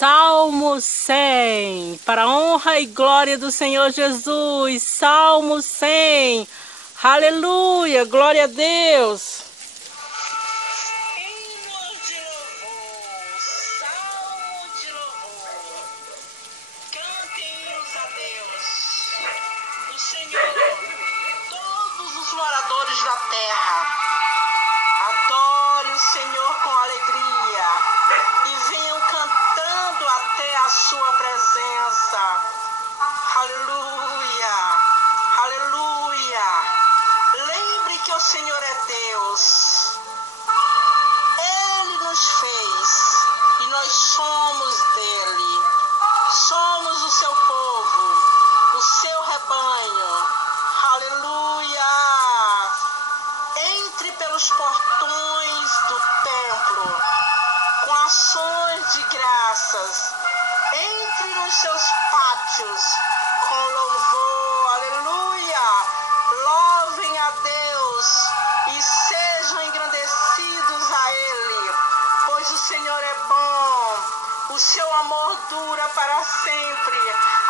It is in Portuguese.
Salmo 100, para a honra e glória do Senhor Jesus. Salmo 100, aleluia, glória a Deus. Hino de louvor, salmo de louvor, cantem hinos a Deus, o Senhor, todos os moradores da terra. Adore o Senhor com alegria e venham cantando até a sua presença. Aleluia, aleluia. Lembre que o Senhor é Deus. Ele nos fez e nós somos dele. Somos o seu povo, o seu rebanho. Aleluia. Entre pelos portões do templo com ações de graças. Entre nos seus pátios com louvor. Aleluia. Louvem a Deus e sejam engrandecidos a Ele, pois o Senhor é bom. O seu amor dura para sempre.